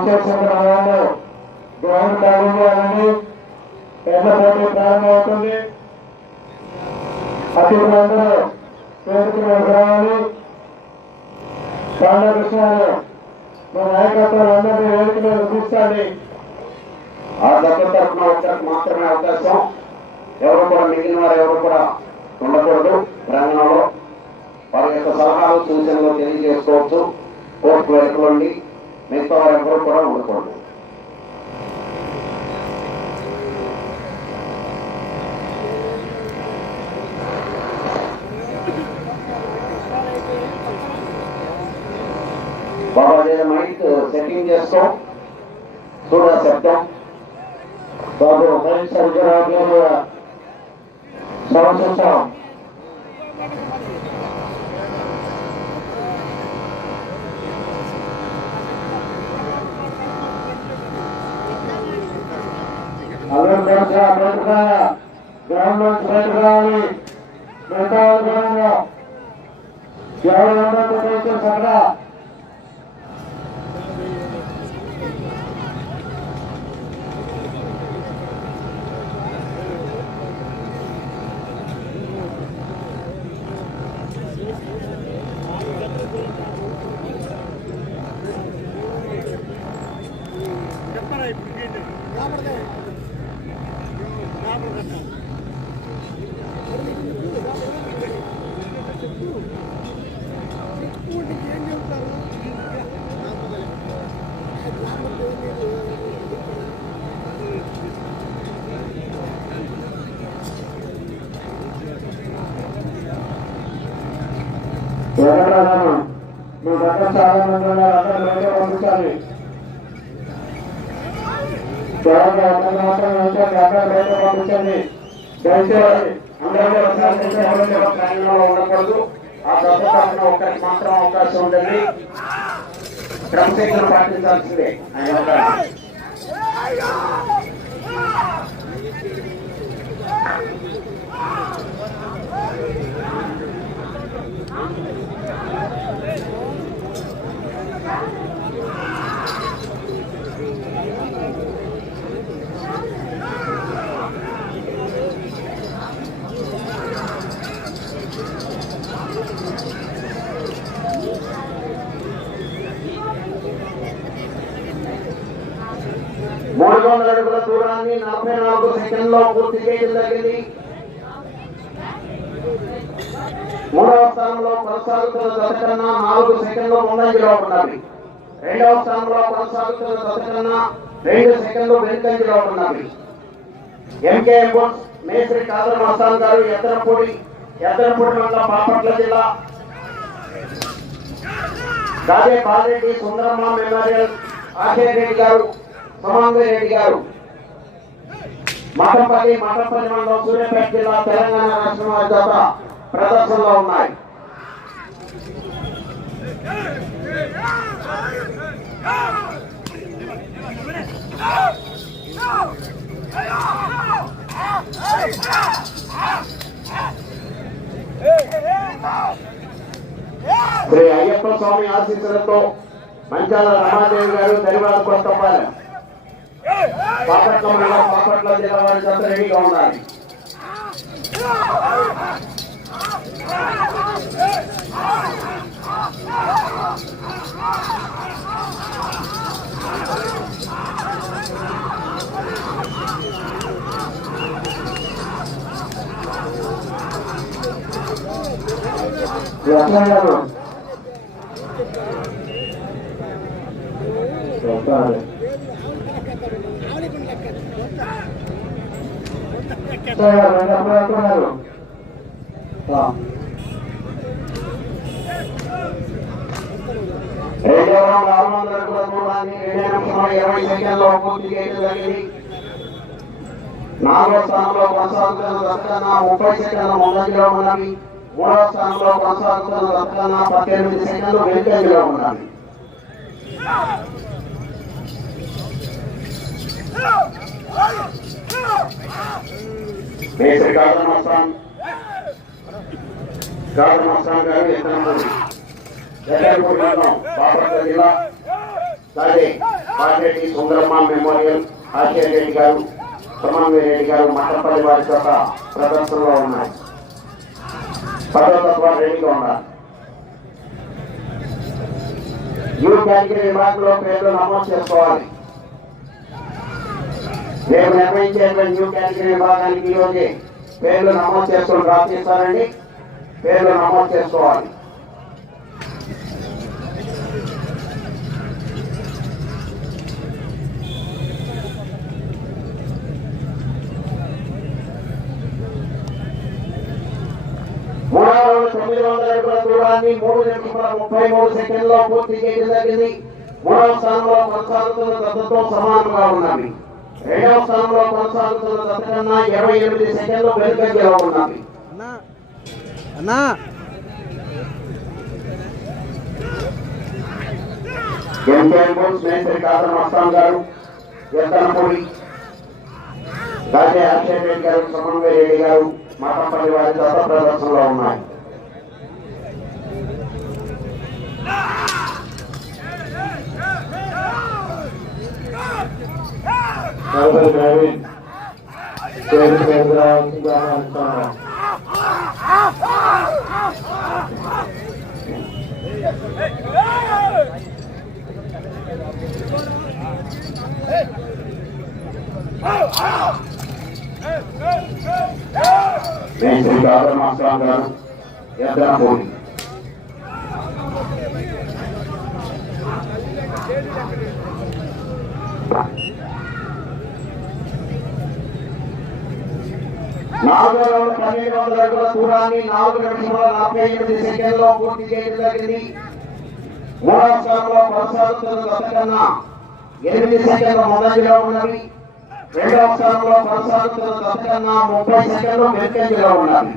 ఇంతమంది సర్టిఫికేట్ అవ్వట్లేదా మనిషి గ్రౌండ్ ఖాళీ చేయాలని ఎడ్ల పోటీ ప్రారంభమవుతుంది. అతిథులందరూ పేరుకు రావాలి ప్రాణకృష్ణాలు మా నాయకత్వం అందరినీ వేదిక మీద కూర్చోండి ఆ దెబ్బ తరఫున వచ్చాక మాత్రమే అవకాశం. ఎవరు కూడా మిగిలిన వారు ఎవరు కూడా ఉండకూడదు. ప్రాంగణంలో వారి యొక్క సలహాలు సూచనలు తెలియజేసుకోవచ్చు. కోర్టు వెనుకలండి మిగతా వారందరూ కూడా ఉండకూడదు. బాబా నేను మైక్ సెట్టింగ్ చేస్తాం. చూడ శబ్దం. బాబు మైక్ సరిగ్గా రావట్లేదు సమస్య అందరూ కలిసి బయటకు గ్రౌండ్ నుంచి బయటకు రావాలి మిగతా వాళ్ళు దూరంగా ఎవరు ఉండదు దయచేసి అక్కడ మీ దగ్గర చాలా మంది ఉన్నారు అందరూ బయట పంపించాలి. కేవలం మాత్రం ఉంచండి అందరూ బయట పంపించండి. దయచేసి అందరూ ఉండకూడదు. ఆ దెబ్బ తరఫున మాత్రం అవకాశం ఉండండి క్రమశిక్షణ పాటించాల్సిందే. ఆయన వందల అడుగుల దూరాన్ని నలభై నాలుగు సెకండ్లో పూర్తి చేయడం జరిగింది. మూడవ స్థానంలో కొనసాగుతున్న దశ కన్నా నాలుగు సెకండ్లు ముందంజలో ఉన్నవి రెండవ స్థానంలో కొనసాగుతున్న దశ కన్నా రెండు సెకండ్లు వెనుకంజలో ఉన్నవి ఎంకే బోన్స్ మేస్త్రి కాదర్ మస్తాన్ గారు ఎద్దరపూడి ఎద్దరపూడి మండలం బాపట్ల జిల్లా. రాజే బాలరెడ్డి సుందరమ్మ మెమోరియల్ ఆశయ్ రెడ్డి గారు. రెడ్డి గారు. మాటంపల్లి మాటంపల్లి మండలం సూర్యాపేట జిల్లా తెలంగాణ రాష్ట్రం వారి జత ప్రదర్శనలో ఉన్నాయి. శ్రీ అయ్యప్ప స్వామి ఆశీస్సులతో మంచాల రమాదేవి గారు దరివాడ కొత్తపాలెం బాపట్ల మండలం బాపట్ల జిల్లా వారి జత రెడీగా ఉండాలి లక్ష్మణ్ గారు వస్తారు. లక్ష్మణ్ గారు రెండు అప్పుడు అనుకున్నారు ఆ. రెండో రౌండ్ ఆరు వందల అడుగుల దూరాన్ని రెండు నిమిషముల ఇరవై సెకండ్లో పూర్తి చేయడం జరిగింది నాలుగో స్థానంలో కొనసాగుతున్న దత్తకన్నా ముప్పై సెకండ్ల ముందంజలో ఉన్నవి మూడవ స్థానంలో కొనసాగుతున్న పద్దెనిమిది సెకండ్లు వెనుకంజలో ఉన్నవి మేసరి కాదర్ మస్తాన్. కాదర్ మస్తాన్ గారు ఎత్తనమూరి జగన్పూర్ మండలం బాపట్ల జిల్లా. అలాగే సుందరమ్మ మెమోరియల్ ఆచార్య రెడ్డి గారు సమన్వయ రెడ్డి గారు మఠపల్లి వారి యొక్క ప్రదర్శనలో ఉన్నాయి. పదవ రెడీగా ఉన్నారు యూ కేటగిరీ విభాగంలో పేర్లు నమోదు చేసుకోవాలి. రేపు నిర్వహించేటువంటి న్యూ కేటగిరీ విభాగానికి ఈ పేర్లు నమోదు చేసుకుని డ్రాప్ చేస్తారండి. పేర్లు నమోదు చేసుకోవాలి. తొమ్మిది వందల అడుగుల దూరాన్ని మూడు నిమిషముల ముప్పై మూడు సెకండ్లో పూర్తి చేయడం జరిగింది. మూడవ స్థానంలో కొనసాగుతున్న దత్తతో సమానంగా ఉన్నవి రెండవ స్థానంలో కొనసాగుతున్న దత్త కన్నా ఇరవై ఎనిమిది సెకండ్లు వెనుకంజలో ఉన్నవి అన్నా బోస్ మేస్త్రి కాదర్ మస్తాన్ గారు ఎత్తనపూడి రాజే అక్షయ్ రెడ్డి గారు సమన్వయ రెడ్డి గారు మఠంపల్లి వారి దత్త ప్రదర్శనలో ఉన్నాయి. నలభై డ్రైవింగ్ పేరు పేరు రావాల్సిందిగా అనుకున్నాను మేస్త్రి కాదర్ మస్తాన్ గారు ఎత్తనపూడి నాలుగో రౌండ్ పన్నెండు వందల అడుగుల దూరాన్ని నాలుగు నిమిషముల నలభై ఎనిమిది సెకండ్లో పూర్తి చేయడం జరిగింది మూడవ స్థానంలో కొనసాగుతున్న దత్త కన్నా ఎనిమిది సెకండ్ల ముందంజలో ఉన్నవి రెండవ స్థానంలో కొనసాగుతున్న దత్త కన్నా ముప్పై సెకండ్లు వెనుకంజలో ఉన్నవి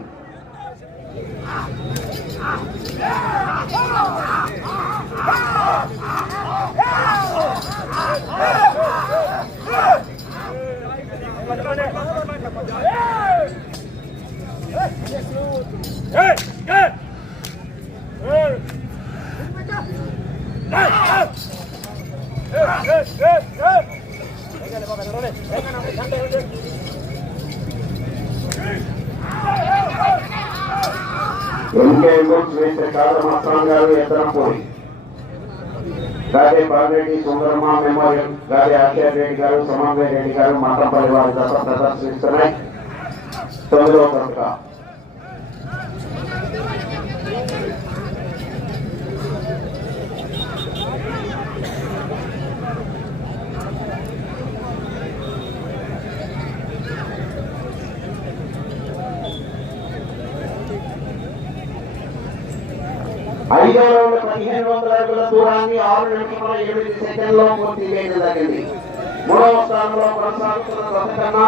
బుక్స్ వేసే కాదర్ మస్తాన్ గారు ఎత్తనపూడి గాదే బాలరెడ్డి సుందరమ్మ మెమోరియల్ గాదే ఆచార్య రెడ్డి గారు సమన్వయ రెడ్డి గారు మఠంపల్లి వారి దశ ప్రదర్శిస్తున్నాయి తొమ్మిదవ పథక ఐదో రౌండ్ పదిహేను వందల అడుగుల దూరాన్ని ఆరు నిమిషముల ఎనిమిది సెకండ్లో పూర్తి చేయడం జరిగింది మూడవ స్థానంలో కొనసాగుతున్న దశ కన్నా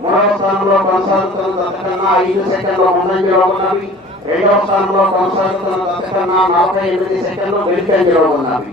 మూడవ స్థానంలో కొనసాగుతున్న దశ కన్నా ఐదు సెకండ్ల ముందంజలో ఉన్నవి రెండవ స్థానంలో కొనసాగుతున్న దశ కన్నా నలభై ఎనిమిది సెకండ్లు వెనుకంజలో ఉన్నవి.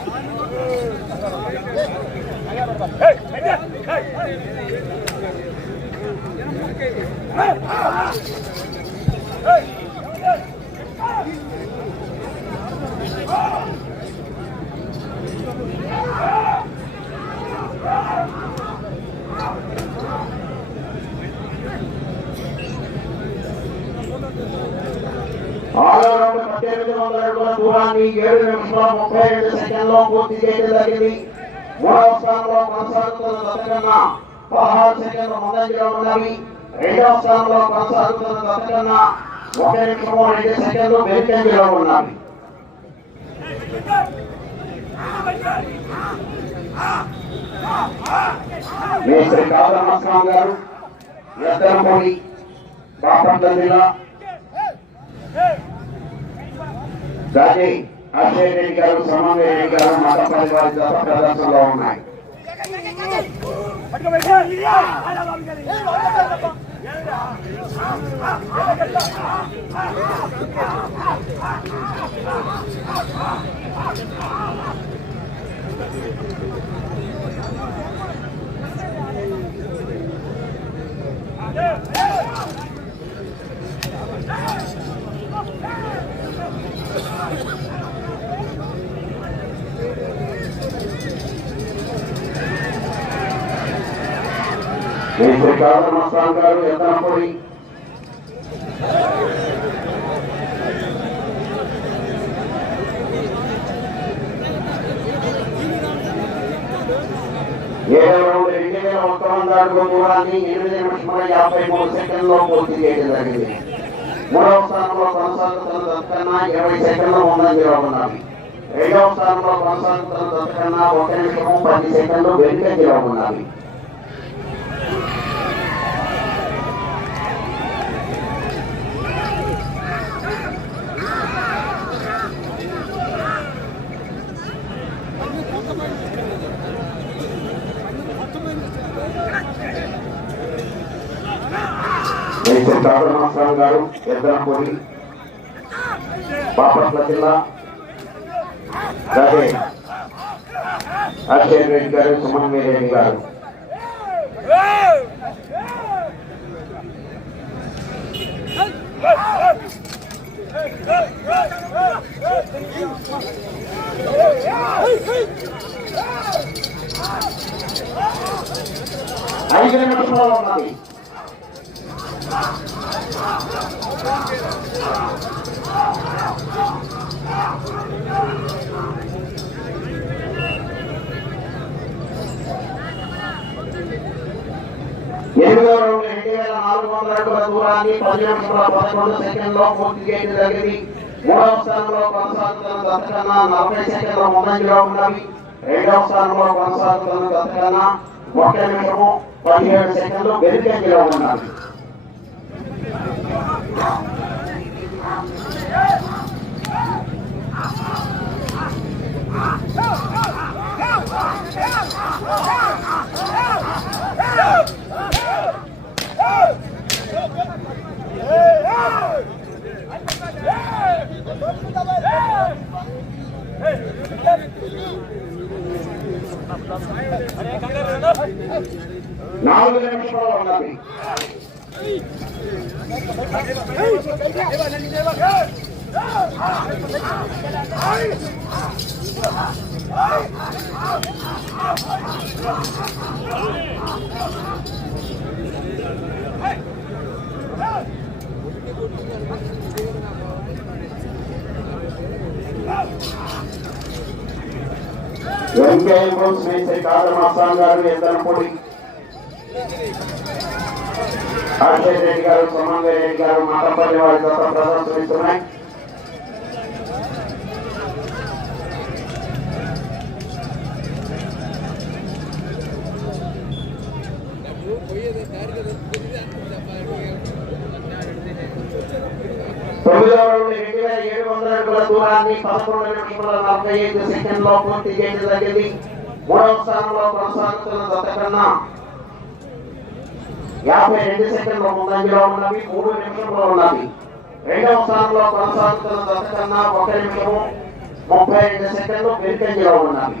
పద్దెనిమిది వందల అడుగుల దూరాన్ని ఏడు నిమిషాల ముప్పై రెండు సెకండ్లో పూర్తి చేయడం జరిగింది. మూడవ స్థానంలో కొనసాగుతున్న దశ పదహారు ముందంజలో ఉన్నవి రెండవ స్థానంలో కొనసాగుతున్న దశ ఒక నిమిషము రెండు సెకండ్లు వెనుకంజలో ఉన్నవి మీ శ్రీ కాదరమస్వామి గారు ఎద్దరపూడి బాపట్ల జిల్లా. గాజీ అక్షయ్ రెడ్డి గారు సమన్వయ రెడ్డి గారు మతపల్లి వారి జత ప్రదర్శనలో ఉన్నాయి. మీ శ్రీ గారు. దూరాన్ని ఎనిమిది నిమిషముల యాభై మూడు సెకండ్లో పూర్తి చేయడం జరిగింది మూడవ స్థానంలో కొనసాగుతున్న దత్తకన్నా ఇరవై సెకండ్లు ముందంజలో ఉన్నవి రెండవ స్థానంలో కొనసాగుతున్న దత్తకన్నా ఒక నిమిషము పది సెకండ్లు వెనుకంజలో ఉన్నవి మేసర్ కాదరమాస్వామి గారు ఎద్దరంపూడి బాపట్ల జిల్లా అలాగే అక్షయ్ రెడ్డి గారు సుమన్వీ రెడ్డి గారు. ఐదు నిమిషంలో ఉన్నది. ఎనిమిదవ రౌండ్ రెండు వేల నాలుగు వందల అడుగుల దూరాన్ని పది పదకొండు సెకండ్లో పూర్తి చేయడం జరిగింది మూడవ స్థానంలో కొనసాగుతున్న దశ కన్నా నలభై సెకండ్ల ముందంజలో ఉన్నవి రెండవ స్థానంలో కొనసాగుతున్న ఒక నిమిషము పదిహేడు సెకండ్లు వెనుకంజలో ఉన్నవి నాలుగు నిమిషాలు ఉన్నవి వెంకయ్య బోస్ శ్రీ కాదమాస్వామి గారు ఎద్దనపూడి అక్షయ్ రెడ్డి గారు సమన్వయ రెడ్డి గారు మాటపల్లి వారి జత ప్రదర్శనిస్తున్నాయి. తొమ్మిదవ రౌండ్ రెండు వేల ఏడు వందల అడుగుల దూరాన్ని పదకొండు నిమిషముల నలభై ఐదు సెకండ్లో పూర్తి చేయడం జరిగింది. మూడవ స్థానంలో కొనసాగుతున్న దత్త కన్నా యాభై రెండు సెకండ్ల ముందంజలో ఉన్నవి మూడు నిమిషంలో ఉన్నవి. రెండవ స్థానంలో కొనసాగుతున్న దశ కన్నా ఒక నిమిషము ముప్పై రెండు సెకండ్లు వెనుకంజలో ఉన్నవి.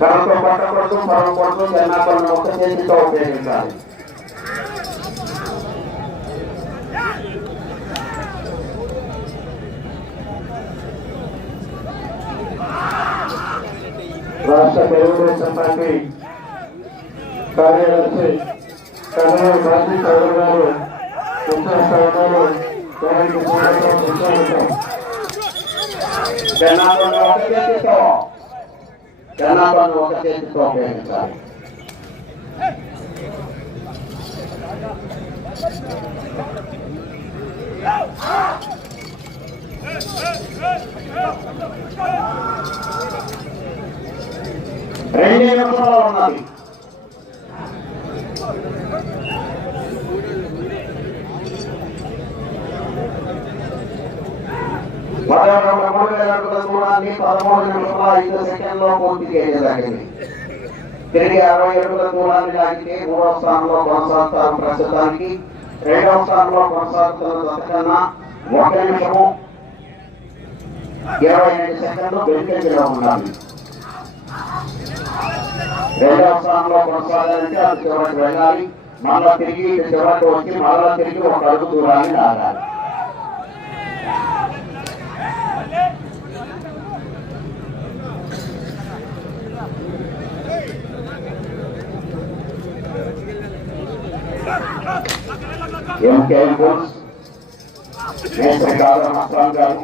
కరంతో పట్టకూడదు పడకూడదు జనాలను ఒక చేతితో ఉపయోగించాలి. రాష్ట్ర తెలుగుదేశం పార్టీ కార్యదర్శి కర్నూలు మాజీ చౌదరి గారు ఉత్తర స్థానాలు వారికి ఒక చేతితో. ఒక చేతితో ఉపయోగించాలి. రెండు నిమిషాలు ఉన్నది. పదకొండు మూడు వేల అడుగుల దూరాన్ని పదమూడు ఐదు సెకండ్లో పూర్తి చేయగలిగింది తిరిగి అరవై అడుగుల దూరాన్ని లాగితే మూడవ స్థానంలో కొనసాగుతారు ప్రస్తుతానికి రెండవ స్థానంలో కొనసాగుతున్న దశకన్నా ఒక నిమిషము ఇరవై ఐదు సెకండ్లు వెనుకంజలో ఉండాలి రెండవ స్థానంలో కొనసాగాలంటే అది చివరికి వెళ్ళాలి. మళ్ళా తిరిగి చివరికి వచ్చి మళ్ళా తిరిగి ఒక అడుగు దూరాన్ని లాగాలి. ఎంకే కాదర్ మస్తాన్ గారు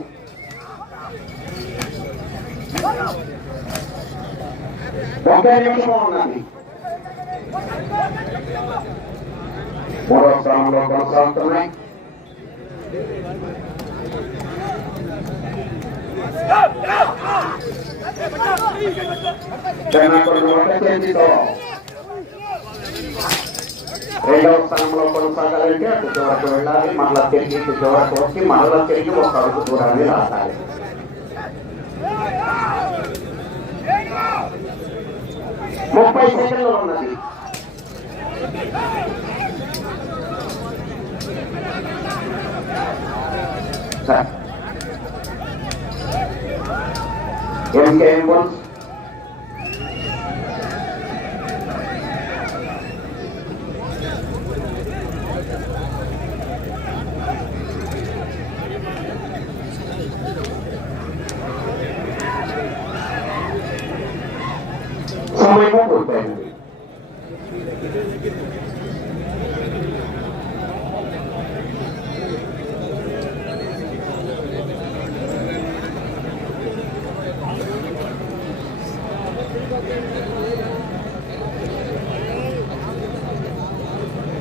నిమిషం ఉన్నది స్థానంలో కొనసాగుతున్నాయి. రెండవ స్థానంలో కొనసాగాలంటే అటు చివరకు వెళ్ళాలి మళ్ళా తిరిగి ఇటు చివరకు వచ్చి మళ్ళా తిరిగి ఒక అడుగు దూరాన్ని రావాలి ముప్పై సెకండ్లు ఉన్నది సార్ ఎంకే బోల్స్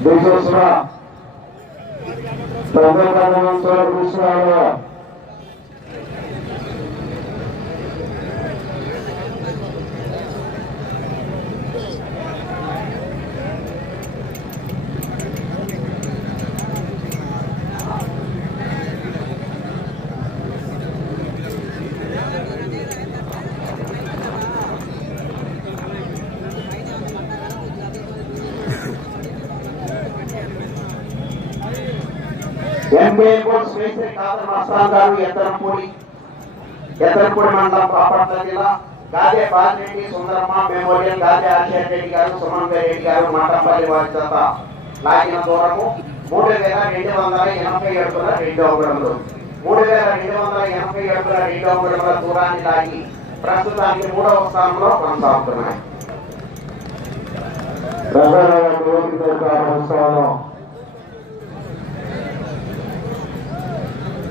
దిశ ప్రజాకరణోత్సవ విషయాల్లో Yeah. MPL board Sri Sri Khader Mastan garu Ethanapudi Ethanapudi మండలం పాపట్ల జిల్లా. గాదే బాలిరెడ్డి సుందరమ్మ మెమోరియల్ గాదే ఆశయ రెడ్డి గారు సుమన్వే రెడ్డి గారు మాటంపల్లి వారి చేత లాగిన దూరము. మూడు వేల రెండు వందల ఎనభై అడుగుల రెండు అడుగులు మూడు వేల రెండు వందల ఎనభై అడుగుల రెండు అడుగుల దూరాన్ని లాగి ప్రస్తుతానికి మూడవ స్థానంలో కొనసాగుతున్నాయి.